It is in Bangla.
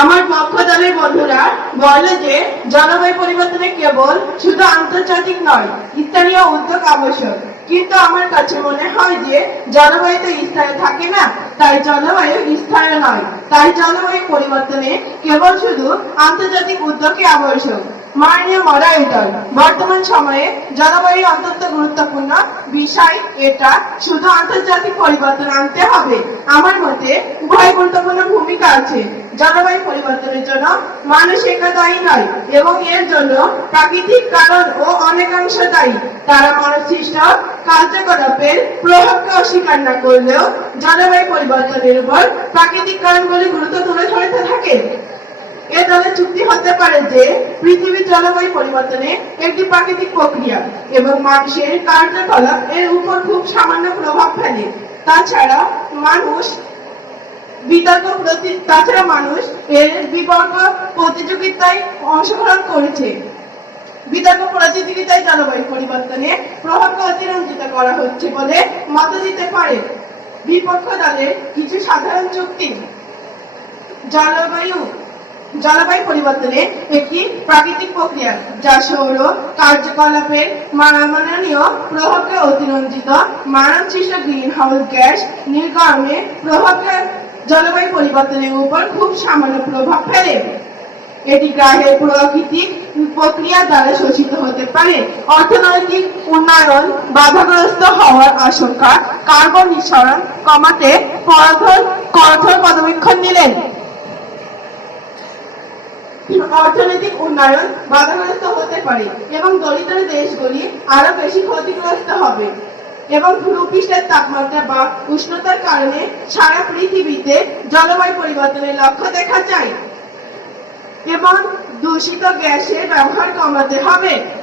আমার পক্ষ দলের বন্ধুরা বলে যে, জলবায়ু পরিবর্তনে কেবল শুধু আন্তর্জাতিক নয়, স্থানীয় উদ্যোগ আবশ্যক। কিন্তু আমার কাছে মনে হয় যে, জলবায়ু তো স্থায়ী থাকে না, তাই জলবায়ু স্থায়ী নয়। তাই জলবায়ু পরিবর্তনে কেবল শুধু আন্তর্জাতিক উদ্যোগে আবশ্যক। মাননীয় মডারেটর বর্তমান সময়ে জলবায়ু অত্যন্ত গুরুত্বপূর্ণ বিষয় এটা। শুধু আন্তর্জাতিক পরিবর্তন আনতে হবে। আমার মতে উভয় গুরুত্বপূর্ণ ভূমিকা আছে। জলবায়ু পরিবর্তনের জন্য মানুষ একা দায়ী নয়, এবং এর জন্য প্রাকৃতিক কারণ ও অনেকাংশ দায়ী। তারা মানব সৃষ্ট কার্যকলাপের প্রভাবকে অস্বীকার না করলেও জলবায়ু পরিবর্তনের উপর প্রাকৃতিক কারণগুলি গুরুত্ব তুলে ধরতে থাকে। এ দলে চুক্তি হতে পারে যে পৃথিবীর জলবায়ু পরিবর্তনে একটি প্রাকৃতিক প্রক্রিয়া এবং মানুষের কার্যকলাপ এর উপর খুব সামান্য প্রভাব ফেলে। তাছাড়া মানুষ বিতর্ক তাছাড়া মানুষ এর বিতর্ক প্রতিযোগিতায় অংশগ্রহণ করেছে। বিতর্ক প্রতিযোগিতায় জলবায়ু পরিবর্তনে প্রভাবকে অতিরঞ্জিত করা হচ্ছে বলে মত দিতে পারে। বিপক্ষ দলের কিছু সাধারণ চুক্তি। জলবায়ু জলবায়ু পরিবর্তনের একটি প্রাকৃতিক প্রক্রিয়া, যা সৌর কার্যকলাপের মাননীয় প্রভাবকে অতিরঞ্জিত মানব সৃষ্ট গ্রিন হাউস গ্যাস নির্গমনে প্রভাবকে জলবায়ু পরিবর্তনের উপর খুব সামান্য প্রভাব ফেলে। এটি গ্রাহের প্রাকৃতিক প্রক্রিয়া দ্বারা শোষিত হতে পারে। অর্থনৈতিক উন্নয়ন বাধাগ্রস্ত হওয়ার আশঙ্কা কার্বন নিঃসরণ কমাতে কঠোর পদক্ষেপ নিলেন। অর্থনৈতিক উন্নয়ন বাধাগ্রস্ত হতে পারে এবং দরিদ্র দেশগুলি আরও বেশি ক্ষতিগ্রস্ত হবে। এবং ভূপৃষ্ঠের তাপমাত্রা বা উষ্ণতার কারণে সারা পৃথিবীতে জলবায়ু পরিবর্তনের লক্ষ্য দেখা যায়। এবং দূষিত গ্যাসের ব্যবহার কমাতে হবে।